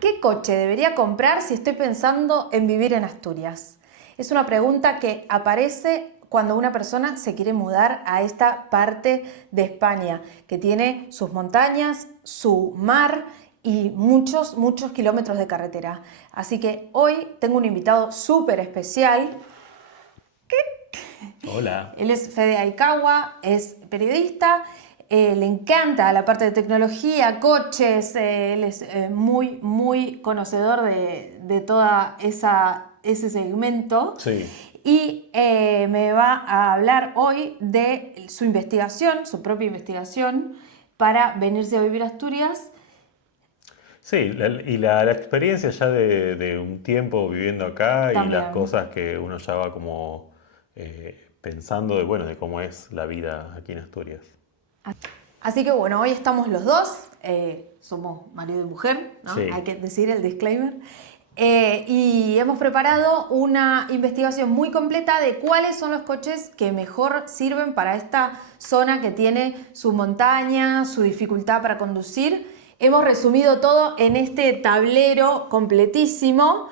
¿Qué coche debería comprar si estoy pensando en vivir en Asturias? Es una pregunta que aparece cuando una persona se quiere mudar a esta parte de España, que tiene sus montañas, su mar y muchos, muchos kilómetros de carretera. Así que hoy tengo un invitado súper especial. Hola. Él es Fede Aikawa, es periodista, le encanta la parte de tecnología, coches, él es muy, muy conocedor de toda ese segmento Sí, y me va a hablar hoy de su investigación, su propia investigación para venirse a vivir a Asturias. sí, la experiencia ya de un tiempo viviendo acá y las También. cosas que uno ya va como pensando de, bueno, de cómo es la vida aquí en Asturias. Así que bueno, hoy estamos los dos, somos marido y mujer, ¿no? Hay Sí, que decir el disclaimer. Y hemos preparado una investigación muy completa de cuáles son los coches que mejor sirven para esta zona que tiene su montaña, su dificultad para conducir. Hemos resumido todo en este tablero completísimo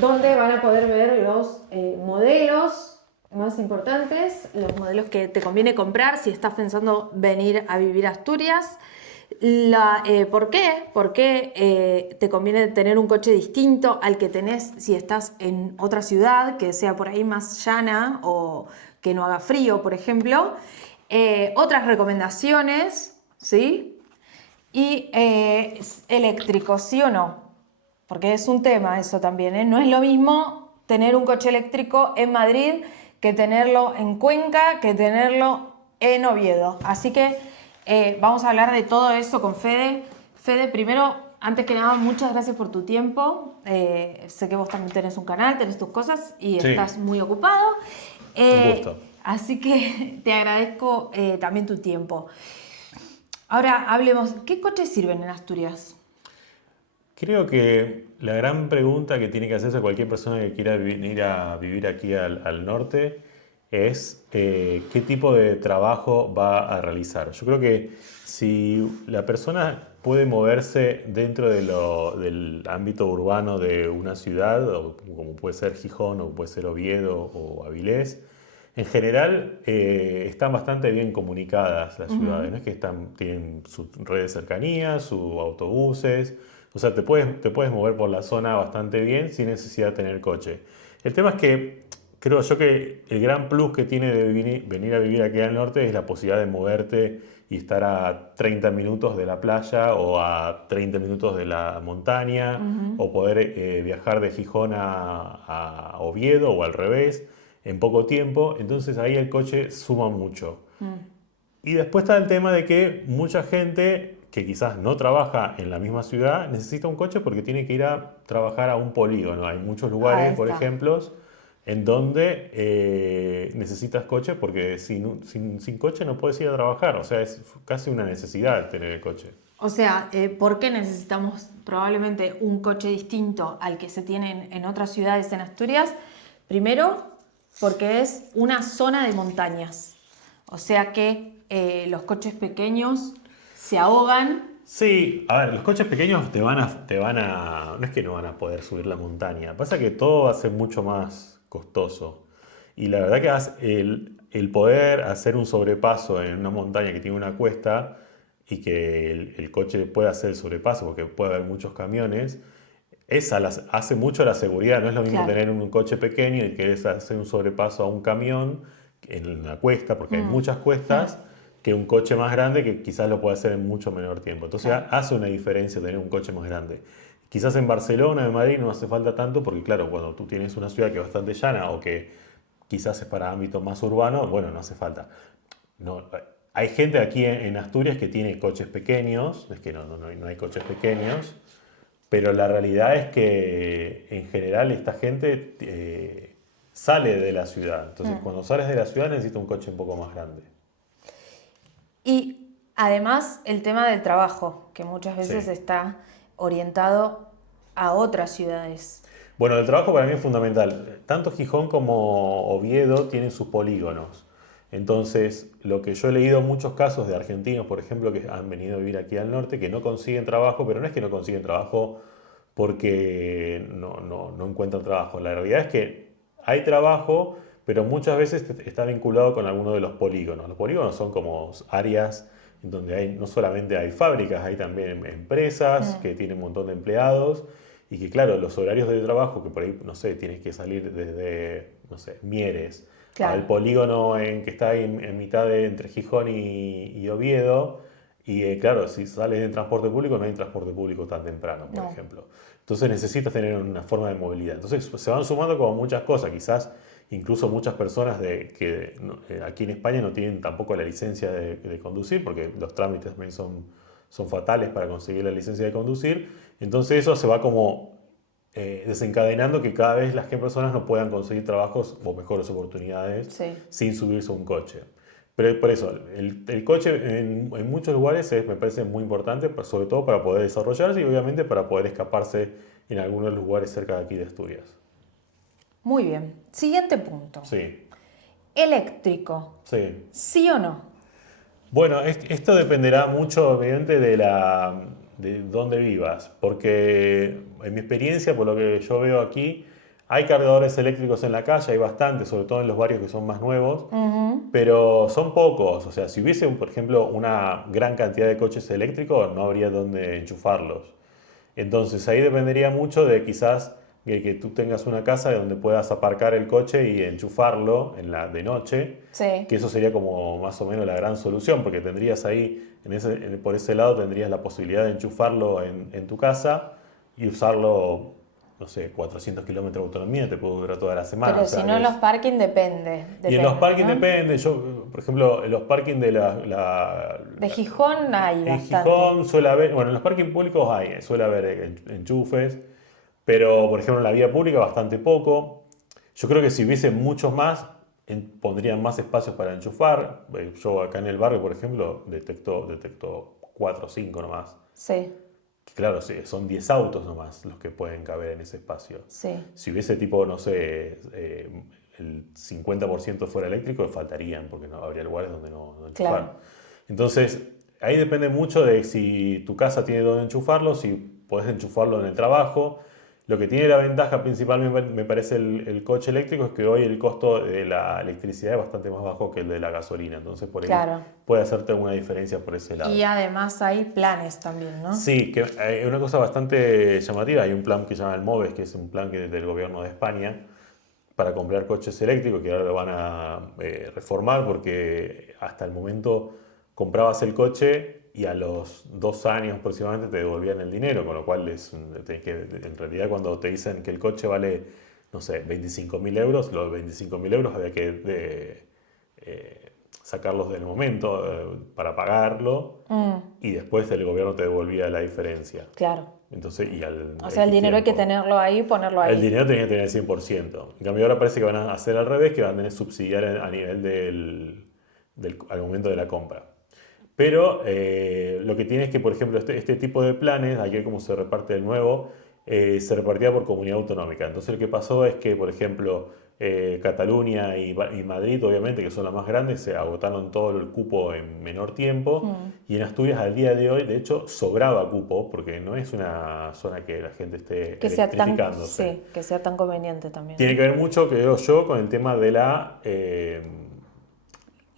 donde van a poder ver los modelos más importantes, los modelos que te conviene comprar si estás pensando venir a vivir a Asturias. ¿Por qué? Porque te conviene tener un coche distinto al que tenés si estás en otra ciudad, que sea por ahí más llana o que no haga frío, por ejemplo. Otras recomendaciones, ¿sí? Y eléctrico, ¿sí o no? Porque es un tema eso también, ¿eh? No es lo mismo tener un coche eléctrico en Madrid que tenerlo en Cuenca, que tenerlo en Oviedo. Así que vamos a hablar de todo eso con Fede. Fede, primero, antes que nada, muchas gracias por tu tiempo. Sé que vos también tenés un canal, tenés tus cosas y estás sí, muy ocupado. un gusto. Así que te agradezco también tu tiempo. Ahora hablemos, ¿qué coches sirven en Asturias? Creo que la gran pregunta que tiene que hacerse cualquier persona que quiera venir a vivir aquí al norte es qué tipo de trabajo va a realizar. Yo creo que si la persona puede moverse dentro del ámbito urbano de una ciudad, o como puede ser Gijón, o puede ser Oviedo o Avilés, en general están bastante bien comunicadas las ciudades, no es que tienen su red de cercanía, sus autobuses, o sea, te puedes mover por la zona bastante bien sin necesidad de tener coche. El tema es que creo yo que el gran plus que tiene de venir a vivir aquí al norte es la posibilidad de moverte y estar a 30 minutos de la playa o a 30 minutos de la montaña o poder viajar de Gijón a Oviedo o al revés en poco tiempo. Entonces ahí el coche suma mucho. Y después está el tema de que mucha gente que quizás no trabaja en la misma ciudad necesita un coche porque tiene que ir a trabajar a un polígono. Hay muchos Ahí lugares, por está. ejemplo, en donde necesitas coche porque sin coche no puedes ir a trabajar. O sea, es casi una necesidad tener el coche. O sea, ¿por qué necesitamos probablemente un coche distinto al que se tiene en otras ciudades en Asturias? Primero, porque es una zona de montañas. O sea que los coches pequeños se ahogan. Sí, a ver, los coches pequeños no es que no van a poder subir la montaña, pasa que todo va a ser mucho más costoso. Y la verdad que el poder hacer un sobrepaso en una montaña que tiene una cuesta y que el coche pueda hacer el sobrepaso, porque puede haber muchos camiones, hace mucho a la seguridad. No es lo mismo Claro. tener un coche pequeño y querés hacer un sobrepaso a un camión en una cuesta, porque hay muchas cuestas, que un coche más grande que quizás lo puede hacer en mucho menor tiempo. Entonces Claro. hace una diferencia tener un coche más grande. Quizás en Barcelona, en Madrid no hace falta tanto porque claro, cuando tú tienes una ciudad que es bastante llana o que quizás es para ámbitos más urbanos, bueno, no hace falta. No, hay gente aquí en Asturias que tiene coches pequeños, es que no hay coches pequeños, pero la realidad es que en general esta gente sale de la ciudad. Entonces, cuando sales de la ciudad necesitas un coche un poco más grande. Y además el tema del trabajo, que muchas veces Sí. está orientado a otras ciudades. Bueno, el trabajo para mí es fundamental. Tanto Gijón como Oviedo tienen sus polígonos. Entonces, lo que yo he leído muchos casos de argentinos, por ejemplo, que han venido a vivir aquí al norte, que no consiguen trabajo, pero no es que no consiguen trabajo porque no encuentran trabajo. La realidad es que hay trabajo, pero muchas veces está vinculado con alguno de los polígonos. Los polígonos son como áreas en donde no solamente hay fábricas, hay también empresas que tienen un montón de empleados y que, claro, los horarios de trabajo, que por ahí, no sé, tienes que salir desde, no sé, Mieres al Claro, polígono que está ahí en mitad entre Gijón y Oviedo. Y claro, si sales en transporte público, no hay transporte público tan temprano, por no. ejemplo. Entonces necesitas tener una forma de movilidad. Entonces se van sumando como muchas cosas. Quizás incluso muchas personas que aquí en España no tienen tampoco la licencia de conducir, porque los trámites también son fatales para conseguir la licencia de conducir. Entonces eso se va como desencadenando que cada vez las personas no puedan conseguir trabajos o mejores oportunidades Sí. sin subirse a un coche. Pero por eso, el coche en muchos lugares me parece muy importante, sobre todo para poder desarrollarse y obviamente para poder escaparse en algunos lugares cerca de aquí de Asturias. Muy bien. Siguiente punto. Sí, Eléctrico. sí. ¿Sí o no? Bueno, esto dependerá mucho, obviamente, de dónde vivas, porque en mi experiencia, por lo que yo veo aquí, hay cargadores eléctricos en la calle, hay bastantes, sobre todo en los barrios que son más nuevos, Ujú. pero son pocos. O sea, si hubiese, por ejemplo, una gran cantidad de coches eléctricos, no habría dónde enchufarlos. Entonces ahí dependería mucho de quizás que tú tengas una casa donde puedas aparcar el coche y enchufarlo de noche, Sí. que eso sería como más o menos la gran solución, porque tendrías ahí, por ese lado tendrías la posibilidad de enchufarlo en tu casa y usarlo, no sé, 400 kilómetros de autonomía, te puede durar toda la semana, o Pero si sea no que en los es... parking depende. Y en los Depende, parkings ¿no? depende, yo, por ejemplo, en los parkings de De Gijón hay en bastante. Gijón suele haber, bueno, en los parkings públicos suele haber enchufes, pero por ejemplo en la vía pública bastante poco. Yo creo que si hubiese muchos más, pondrían más espacios para enchufar. Yo acá en el barrio, por ejemplo, detecto 4 o 5 nomás. Sí, Que claro, sí, son 10 autos nomás los que pueden caber en ese espacio. sí. Si hubiese tipo, no sé, el 50% fuera eléctrico, faltarían, porque no habría lugares donde no Claro. enchufar. Entonces, ahí depende mucho de si tu casa tiene donde enchufarlo, si puedes enchufarlo en el trabajo. Lo que tiene la ventaja principal, me parece, el coche eléctrico es que hoy el costo de la electricidad es bastante más bajo que el de la gasolina. Entonces, por ahí Claro. puede hacerte una diferencia por ese Y lado. además hay planes también, ¿no? Sí, que hay una cosa bastante llamativa. Hay un plan que se llama el MOVES, que es un plan del gobierno de España para comprar coches eléctricos, que ahora lo van a reformar porque hasta el momento comprabas el coche y a los 2 años aproximadamente te devolvían el dinero, con lo cual en realidad cuando te dicen que el coche vale, no sé, 25.000 euros, los 25.000 euros había que sacarlos del momento para pagarlo Mm, y después el gobierno te devolvía la diferencia. claro. Entonces, y al O sea, el X dinero hay que tiempo. tenerlo ahí y ponerlo El ahí. dinero tenía que tener el 100%. En cambio, ahora parece que van a hacer al revés, que van a subsidiar a nivel al momento de la compra. Pero lo que tiene es que, por ejemplo, este tipo de planes, aquí cómo se reparte de nuevo, se repartía por comunidad autonómica. Entonces lo que pasó es que, por ejemplo, Cataluña y Madrid, obviamente, que son las más grandes, se agotaron todo el cupo en menor tiempo. Mm. Y en Asturias al día de hoy, de hecho, sobraba cupo, porque no es una zona que la gente esté Que sea tan, electrificándose. sí, que sea tan conveniente también, Tiene ¿no? que ver mucho, creo yo, con el tema de La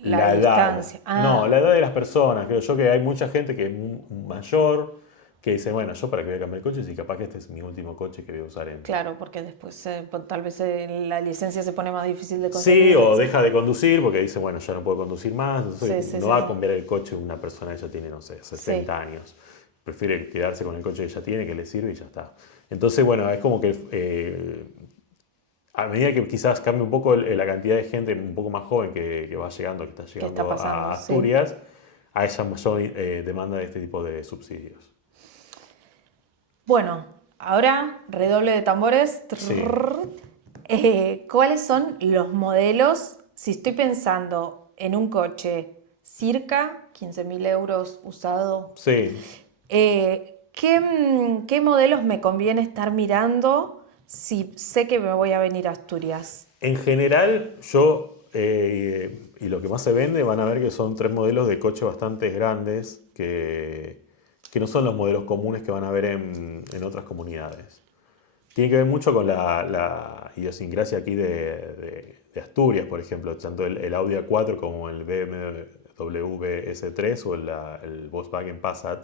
la edad. distancia. No, Ah, la edad de las personas. Creo yo que hay mucha gente que es mayor, que dice, bueno, yo para qué voy a cambiar el coche si capaz que este es mi último coche que voy a usar en... claro, porque después tal vez la licencia se pone más difícil de Sí, conseguir, o etc. deja de conducir porque dice, bueno, ya no puedo conducir más. Sí, Entonces sí, no sí, va sí. a cambiar el coche una persona que ya tiene, no sé, Sí, 60 años. Prefiere quedarse con el coche que ya tiene, que le sirve y ya está. Entonces, bueno, es como que a medida que quizás cambie un poco la cantidad de gente un poco más joven que va llegando, que está ¿qué está llegando pasando? a Sí. Asturias, a esa mayor demanda de este tipo de subsidios. Bueno, ahora redoble de tambores. Sí, Trrr. ¿Cuáles son los modelos? Si estoy pensando en un coche circa 15.000 euros usado, sí. ¿qué modelos me conviene estar mirando si sé que me voy a venir a Asturias? En general, y lo que más se vende, van a ver que son tres modelos de coche bastante grandes, que no son los modelos comunes que van a ver en otras comunidades. Tiene que ver mucho con la idiosincrasia aquí de Asturias, por ejemplo, tanto el Audi A4 como el BMW S3 o el Volkswagen Passat.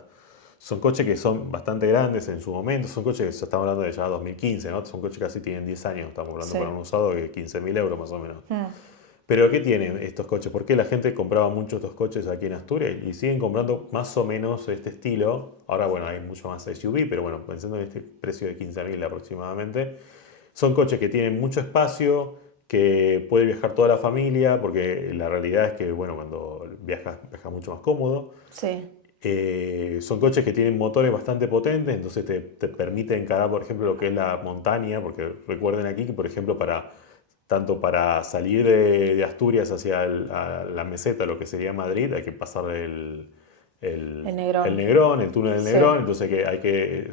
Son coches que son bastante grandes en su momento, son coches que estamos hablando de ya 2015, ¿no? Son coches que casi tienen 10 años, estamos hablando Sí. para un usado de 15.000 euros más o menos. Mm. Pero ¿qué tienen estos coches? ¿Por qué la gente compraba mucho estos coches aquí en Asturias? Y siguen comprando más o menos este estilo. Ahora, bueno, hay mucho más SUV, pero bueno, pensando en este precio de 15.000 aproximadamente. Son coches que tienen mucho espacio, que puede viajar toda la familia, porque la realidad es que, bueno, cuando viajas mucho más cómodo. Sí. Son coches que tienen motores bastante potentes, entonces te permite encarar, por ejemplo, lo que es la montaña, porque recuerden aquí que, por ejemplo, tanto para salir de Asturias hacia a la meseta, lo que sería Madrid, hay que pasar El el Negrón. Negrón, el túnel del Sí, Negrón, entonces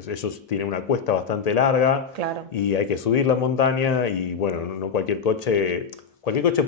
ellos tienen una cuesta bastante larga claro. y hay que subir la montaña y bueno, no cualquier coche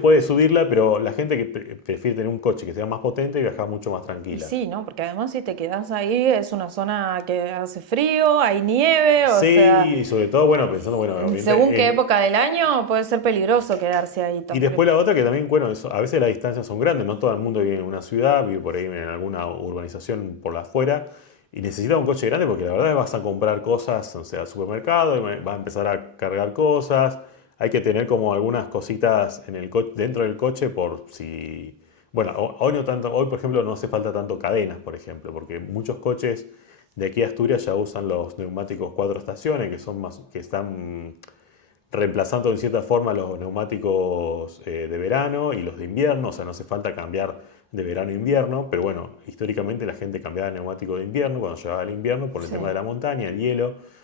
puede subirla, pero la gente que prefiere tener un coche que sea más potente y viajar mucho más Y tranquila. sí, ¿no? Porque además si te quedas ahí es una zona que hace frío, hay nieve, o sea, Sí, y sobre todo, bueno, pensando, bueno, según qué obviamente, época del año puede ser peligroso quedarse ahí y también. después la otra que también, bueno, a veces las distancias son grandes, no todo el mundo vive en una ciudad, vive por ahí en alguna urbanización por la afuera, y necesita un coche grande porque la verdad es que vas a comprar cosas, o sea, al supermercado, y vas a empezar a cargar cosas, hay que tener como algunas cositas en dentro del coche por si... Bueno, hoy no tanto, hoy por ejemplo no hace falta tanto cadenas, por ejemplo, porque muchos coches de aquí a Asturias ya usan los neumáticos cuatro estaciones, que están reemplazando en cierta forma los neumáticos de verano y los de invierno, o sea, no hace falta cambiar de verano a invierno, pero bueno, históricamente la gente cambiaba el neumático de invierno cuando llegaba el invierno por el Sí. tema de la montaña, el hielo,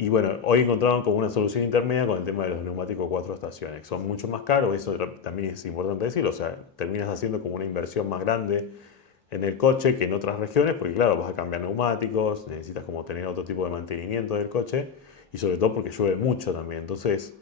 y bueno, hoy encontraron como una solución intermedia con el tema de los neumáticos cuatro estaciones, que son mucho más caros, eso también es importante decirlo, o sea, terminas haciendo como una inversión más grande en el coche que en otras regiones, porque claro, vas a cambiar neumáticos, necesitas como tener otro tipo de mantenimiento del coche y sobre todo porque llueve mucho también. Entonces,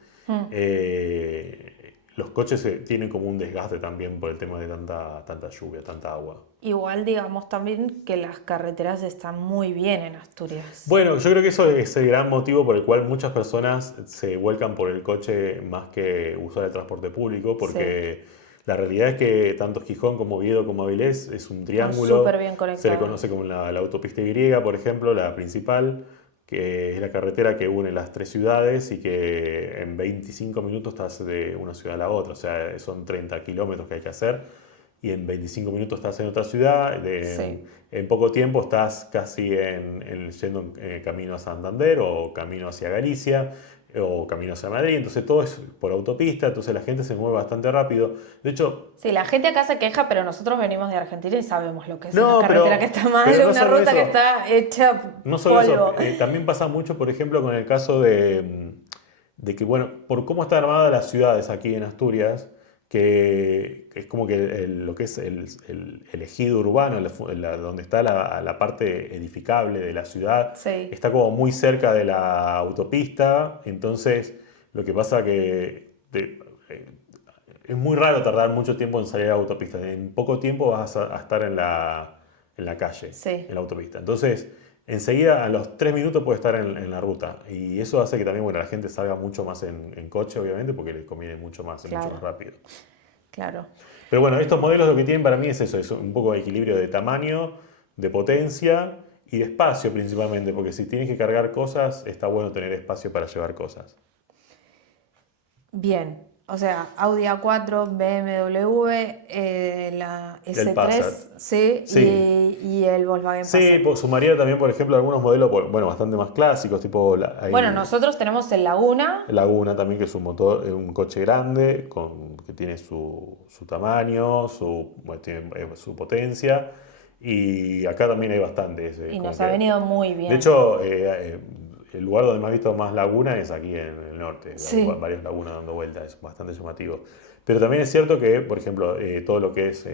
los coches tienen como un desgaste también por el tema de tanta lluvia, tanta agua. Igual digamos también que las carreteras están muy bien en Asturias. Bueno, yo creo que eso es el gran motivo por el cual muchas personas se vuelcan por el coche más que usar el transporte público, Sí, porque la realidad es que tanto Gijón como Oviedo como Avilés es un están triángulo, súper bien se le conectados. conoce como la autopista Y, por ejemplo, la principal, que es la carretera que une las tres ciudades y que en 25 minutos estás de una ciudad a la otra, o sea, son 30 kilómetros que hay que hacer y en 25 minutos estás en otra ciudad, Sí. en poco tiempo estás casi yendo camino a Santander o camino hacia Galicia o camino hacia Madrid, entonces todo es por autopista, entonces la gente se mueve bastante rápido. De hecho, Sí, la gente acá se queja, pero nosotros venimos de Argentina y sabemos lo que es una no, carretera que está mal, pero no una solo ruta que eso, está hecha no solo eso, polvo. también pasa mucho, por ejemplo, con el caso de que, bueno, por cómo está armada las ciudades aquí en Asturias, que es como que lo que es el ejido urbano, donde está la parte edificable de la ciudad, Sí, está como muy cerca de la autopista, entonces lo que pasa eh, es muy raro tardar mucho tiempo en salir a la autopista, en poco tiempo vas a estar en la calle, sí, en la autopista. Entonces, enseguida, a los 3 minutos puede estar en la ruta. Y eso hace que también, bueno, la gente salga mucho más en coche, obviamente, porque les conviene mucho más, es mucho más claro, rápido. claro. Pero bueno, estos modelos lo que tienen para mí es eso, es un poco de equilibrio de tamaño, de potencia y de espacio principalmente, porque si tienes que cargar cosas, está bueno tener espacio para llevar cosas. Bien, o sea, Audi A4, BMW, la El Passat. S3, sí, Sí, y el Volkswagen sí, Passat. pues sumaría también, por ejemplo, algunos modelos, bueno, bastante más clásicos, tipo Bueno, hay nosotros tenemos el Laguna, Laguna también, que es un motor, un coche grande, que tiene su tamaño, bueno, tiene su potencia, y acá también hay bastantes, y como nos ha que... venido muy De bien. hecho, el lugar donde me ha visto más laguna es aquí en el norte, hay Sí, varias lagunas dando vueltas, es bastante llamativo. Pero también es cierto que, por ejemplo, todo lo que es...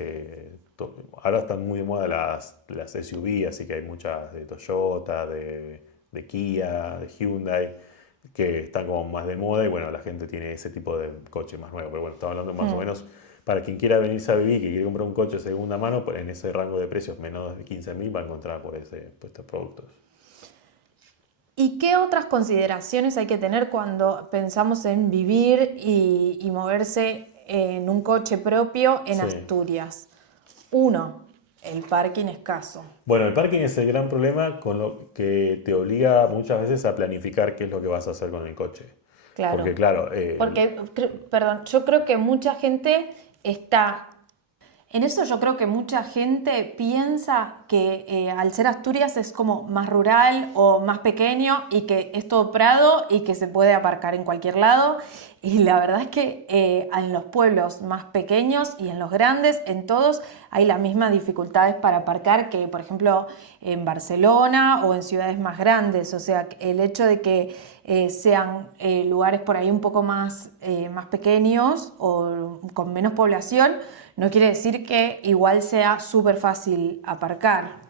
ahora están muy de moda las SUV, así que hay muchas de Toyota, de Kia, de Hyundai, que están como más de moda y bueno, la gente tiene ese tipo de coche más nuevo. Pero bueno, estamos hablando más o menos para quien quiera venirse a vivir, que quiere comprar un coche de segunda mano, pues en ese rango de precios menos de 15.000 va a encontrar por estos productos. ¿Y qué otras consideraciones hay que tener cuando pensamos en vivir y moverse en un coche propio en Sí. Asturias? Uno, el parking escaso. Bueno, el parking es el gran problema con lo que te obliga muchas veces a planificar qué es lo que vas a hacer con el coche. Porque Claro. claro, Porque, perdón, yo creo que mucha gente está. En eso yo creo que mucha gente piensa que al ser Asturias es como más rural o más pequeño y que es todo prado y que se puede aparcar en cualquier lado. Y la verdad es que en los pueblos más pequeños y en los grandes, en todos, hay las mismas dificultades para aparcar que, por ejemplo, en Barcelona o en ciudades más grandes. O sea, el hecho de que sean lugares por ahí un poco más pequeños o con menos población, no quiere decir que igual sea súper fácil aparcar.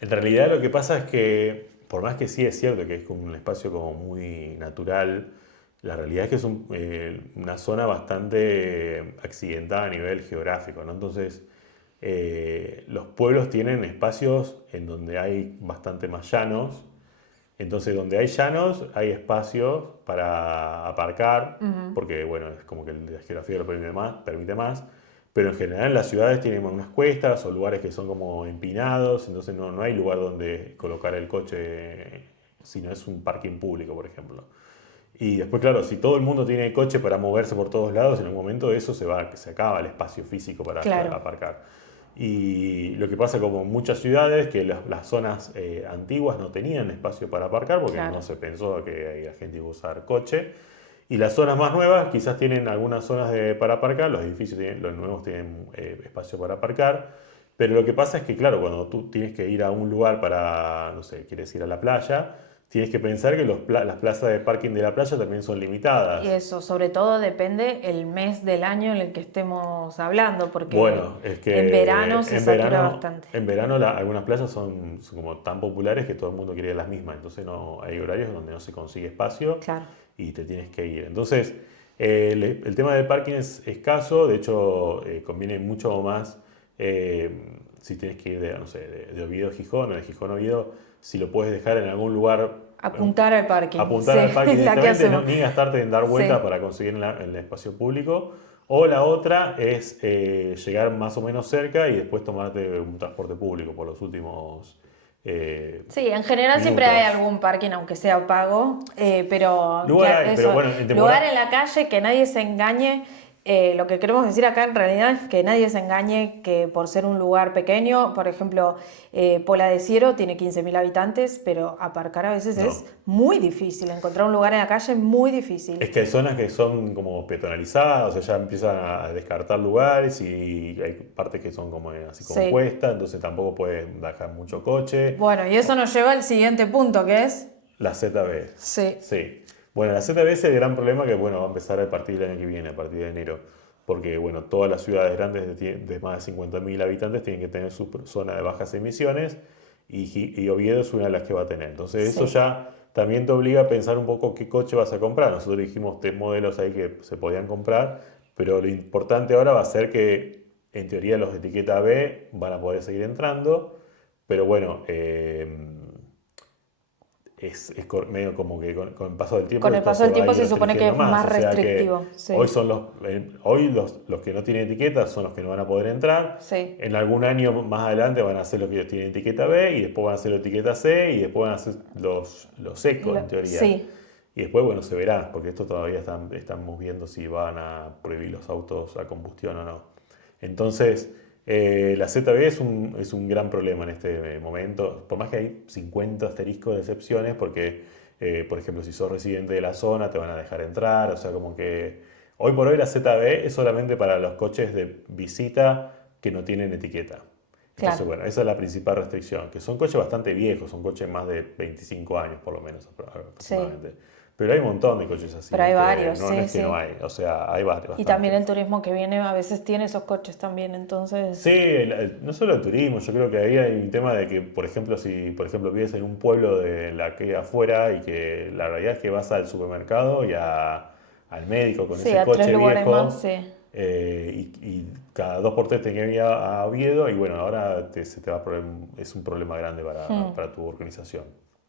en realidad lo que pasa es que, por más que sí es cierto que es como un espacio como muy natural, la realidad es que es una zona bastante accidentada a nivel geográfico, ¿no? Entonces, los pueblos tienen espacios en donde hay bastante más llanos. Entonces, donde hay llanos, hay espacios para aparcar, porque, bueno, es como que la geografía lo permite más, pero en general las ciudades tienen unas cuestas o lugares que son como empinados, entonces no hay lugar donde colocar el coche si no es un parking público, por ejemplo. Y después, claro, si todo el mundo tiene coche para moverse por todos lados, en algún momento eso se acaba el espacio físico para Claro, aparcar. Y lo que pasa como en muchas ciudades, que las zonas antiguas no tenían espacio para aparcar porque no claro. se pensó que la gente iba a usar coche. Y las zonas más nuevas quizás tienen algunas zonas para aparcar, los edificios los nuevos tienen espacio para aparcar. Pero lo que pasa es que, claro, cuando tú tienes que ir a un lugar para, no sé, quieres ir a la playa, tienes que pensar que las plazas de parking de la playa también son Y limitadas. eso, sobre todo depende el mes del año en el que estemos hablando, porque Bueno, es en verano que se satura bastante. en verano algunas playas son como tan populares que todo el mundo quiere ir a las mismas. Entonces no, hay horarios donde no se consigue espacio Claro. y te tienes que ir. Entonces, el tema del parking es escaso. De hecho, conviene mucho más si tienes que ir de, no sé, de Oviedo a Gijón o de Gijón a Oviedo, si lo puedes dejar en algún lugar, Apuntar al parking, apuntar sí, al parque la que directamente, hacemos. ni gastarte en dar vueltas Sí, para conseguir el espacio público. O la otra es llegar más o menos cerca y después tomarte un transporte público por los últimos sí, en general siempre hay minutos. algún parking, aunque sea pago, pero Lugar hay, pero eso, bueno, en lugar en temporada... la calle, que nadie se engañe. Lo que queremos decir acá en realidad es que nadie se engañe que por ser un lugar pequeño, por ejemplo, Pola de Siero tiene 15.000 habitantes, pero aparcar a veces No. es muy difícil, encontrar un lugar en la calle es muy difícil. Es que hay zonas que son como peatonalizadas, o sea, ya empiezan a descartar lugares y hay partes que son como así con Sí. cuesta, entonces tampoco pueden dejar mucho coche. Bueno, y eso nos lleva al siguiente punto, que es... La ZB. Sí, Sí. Bueno, la ZB es el gran problema que, bueno, va a empezar a partir del año que viene, a partir de enero. Porque, bueno, todas las ciudades grandes de más de 50.000 habitantes tienen que tener su zona de bajas emisiones y Oviedo es una de las que va a tener. Entonces, eso sí, ya también te obliga a pensar un poco qué coche vas a comprar. Nosotros dijimos tres modelos ahí que se podían comprar, pero lo importante ahora va a ser que, en teoría, los de etiqueta B van a poder seguir entrando, pero bueno, medio como que con el paso del tiempo con el esto paso se del va a tiempo ir se supone que restringiendo es más. más O sea que restrictivo, sí, hoy los que no tienen etiqueta son los que no van a poder entrar. sí. En algún año más adelante van a ser los que tienen etiqueta B y después van a ser los etiqueta C y después van a ser los eco en teoría. Sí, Y después, bueno, se verá, porque esto todavía estamos viendo si van a prohibir los autos a combustión o no. Entonces, la ZB es un gran problema en este momento, por más que hay 50 asteriscos de excepciones, porque, por ejemplo, si sos residente de la zona, te van a dejar entrar, o sea, como que hoy por hoy la ZB es solamente para los coches de visita que no tienen etiqueta. Entonces, claro, bueno, esa es la principal restricción, que son coches bastante viejos, son coches más de 25 años por lo menos sí. aproximadamente. Pero hay un montón de coches así, Pero no hay es que varios, no, no sí, es que no sí. hay, o sea, hay Y también el bastantes. turismo que viene a veces tiene esos coches también, Sí, entonces... no solo el turismo, yo creo que ahí hay un tema de que, por ejemplo, si por ejemplo vives en un pueblo de la que afuera y que la realidad es que vas al supermercado y al médico con Sí, ese a tres coche lugares más, viejo sí. y cada 2 por 3 tenés que ir a Oviedo y bueno, ahora es un problema grande para tu organización.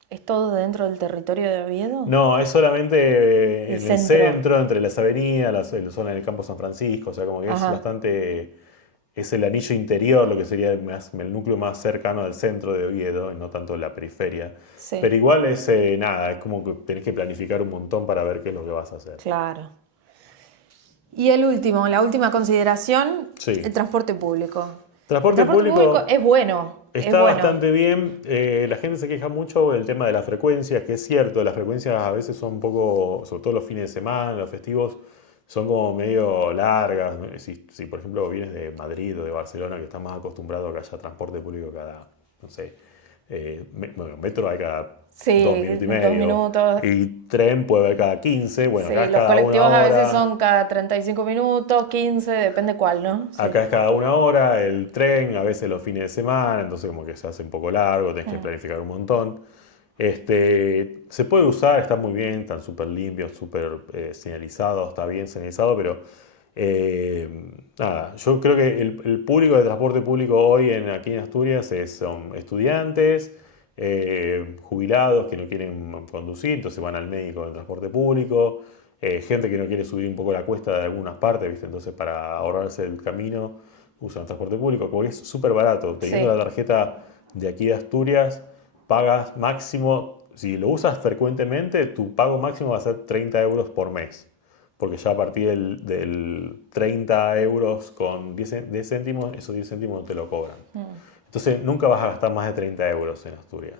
¿Es todo dentro del territorio de Oviedo? No, es solamente El en el centro. centro, entre las avenidas, la zona del Campo San Francisco, o sea, como que es Ajá, bastante, es el anillo interior, lo que sería el núcleo más cercano del centro de Oviedo, y no tanto la periferia. Pero sí, igual es nada, es como que tenés que planificar un montón para ver qué es lo que vas a hacer. claro. Y la última consideración, el Sí. transporte público. El Transporte transporte público público es bueno, es está bueno. bastante bien. La gente se queja mucho del tema de las frecuencias, que es cierto, las frecuencias a veces son un poco, sobre todo los fines de semana, los festivos, son como medio largas. Si, por ejemplo vienes de Madrid o de Barcelona, que estás más acostumbrado a que haya transporte público cada, no sé, bueno, metro hay cada dos Sí, minutos y 2 medio, minutos. y tren puede haber cada 15, bueno, acá Sí, es los cada una colectivos a veces hora. son cada 35 minutos, 15, depende cuál, ¿no? Sí. Acá es cada una hora, el tren, a veces los fines de semana, entonces como que se hace un poco largo, tenés que Mm. planificar un montón. Se puede usar, está muy bien, están súper limpios, súper señalizados, está bien señalizado, pero eh, nada, yo creo que el público de transporte público hoy aquí en Asturias son estudiantes, jubilados que no quieren conducir, entonces van al médico del transporte público, gente que no quiere subir un poco la cuesta de algunas partes, ¿viste? Entonces para ahorrarse el camino usan transporte público, porque es súper barato. Teniendo la Sí, tarjeta de aquí de Asturias, pagas máximo, si lo usas frecuentemente, tu pago máximo va a ser 30 euros por mes. Porque ya a partir del 30 euros con 10 céntimos, esos 10 céntimos no te lo cobran. Entonces nunca vas a gastar más de 30 euros en Asturias.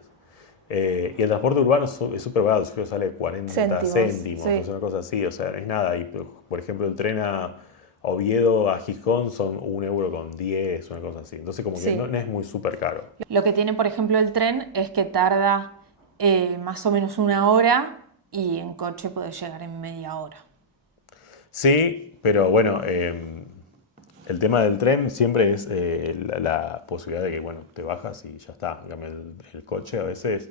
Y el transporte urbano es súper barato, yo creo que sale 40 céntimos, céntimos, o sí, sea, una cosa así, o sea, es nada. Y por ejemplo, el tren a Oviedo, a Gijón son 1 euro con 10, una cosa así. Entonces, como que sí. no es muy súper caro. Lo que tiene, por ejemplo, el tren es que tarda más o menos 1 hora y en coche puede llegar en media hora. Sí, pero bueno, el tema del tren siempre es la posibilidad de que, bueno, te bajas y ya está. En cambio, el coche a veces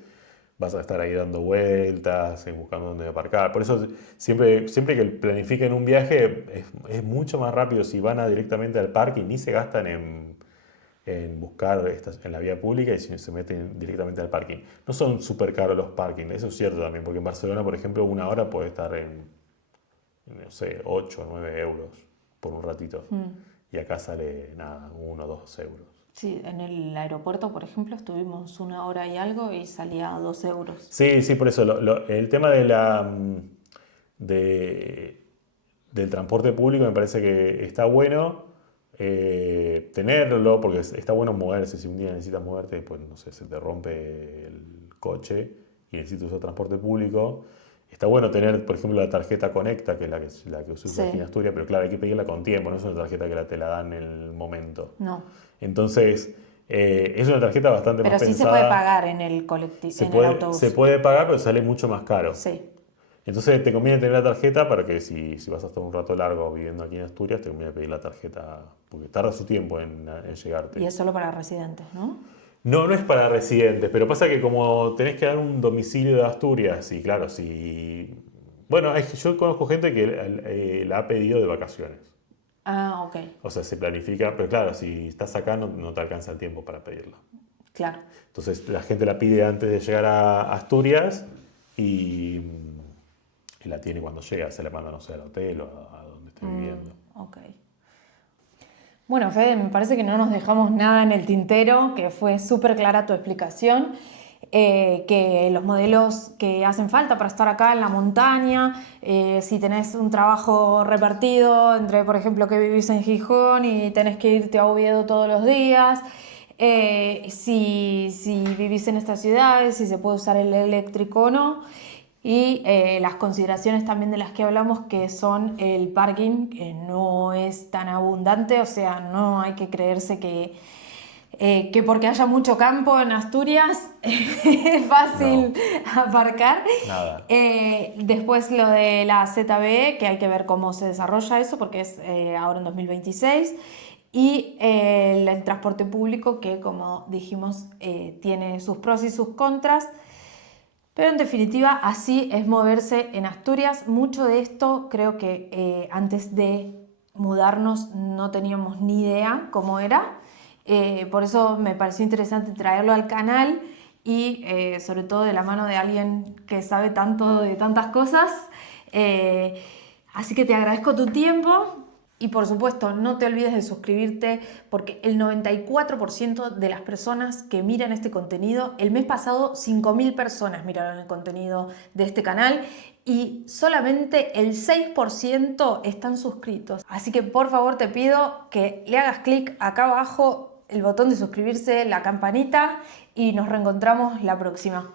vas a estar ahí dando vueltas, buscando dónde aparcar. Por eso siempre que planifiquen un viaje es mucho más rápido si van directamente al parque y ni se gastan en buscar en la vía pública y si se meten directamente al parking. No son súper caros los parkings, eso es cierto también, porque en Barcelona, por ejemplo, 1 hora puede estar no sé, 8 o 9 euros por un ratito. Y acá sale nada, 1 o 2 euros. Sí, en el aeropuerto, por ejemplo, estuvimos 1 hora y algo y salía 2 euros. Sí, sí, por eso el tema de, del transporte público me parece que está bueno tenerlo, porque está bueno moverse. Si un día necesitas moverte, pues no sé, se te rompe el coche y necesitas usar transporte público. Está bueno tener, por ejemplo, la tarjeta Conecta, que es la que se usa aquí en Sí, Asturias, pero claro, hay que pedirla con tiempo, no es una tarjeta que te la dan en el momento. no. Entonces, es una tarjeta bastante más Pero sí se puede pensada. pagar en el Se en el puede, se autobús. puede pagar, pero sale mucho más caro. Sí. Entonces te conviene tener la tarjeta para que si vas a estar un rato largo viviendo aquí en Asturias, te conviene pedir la tarjeta, porque tarda su tiempo en Y llegarte. es solo para residentes, ¿no? No, no es para residentes, pero pasa que como tenés que dar un domicilio de Asturias, y claro, si... Bueno, yo conozco gente que la ha pedido de vacaciones. Ah, ok. O sea, se planifica, pero claro, si estás acá no te alcanza el tiempo para pedirla. Claro. Entonces la gente la pide antes de llegar a Asturias y, y la tiene cuando llega, se la manda, no sé, al hotel o a donde esté viviendo. Ok. Bueno, Fede, me parece que no nos dejamos nada en el tintero, que fue súper clara tu explicación, que los modelos que hacen falta para estar acá en la montaña, si tenés un trabajo repartido entre, por ejemplo, que vivís en Gijón y tenés que irte a Oviedo todos los días, si vivís en estas ciudades, si se puede usar el eléctrico o no. Y las consideraciones también de las que hablamos, que son el parking, que no es tan abundante, o sea, no hay que creerse que porque haya mucho campo en Asturias es fácil No, aparcar. nada. Después lo de la ZBE, que hay que ver cómo se desarrolla eso, porque es ahora en 2026. Y el transporte público, que como dijimos, tiene sus pros y sus contras. Pero en definitiva, así es moverse en Asturias. Mucho de esto creo que antes de mudarnos no teníamos ni idea cómo era. Por eso me pareció interesante traerlo al canal y sobre todo de la mano de alguien que sabe tanto de tantas cosas. Así que te agradezco tu tiempo. Y por supuesto, no te olvides de suscribirte porque el 94% de las personas que miran este contenido, el mes pasado 5.000 personas miraron el contenido de este canal y solamente el 6% están suscritos. Así que por favor te pido que le hagas clic acá abajo, el botón de suscribirse, la campanita y nos reencontramos la próxima.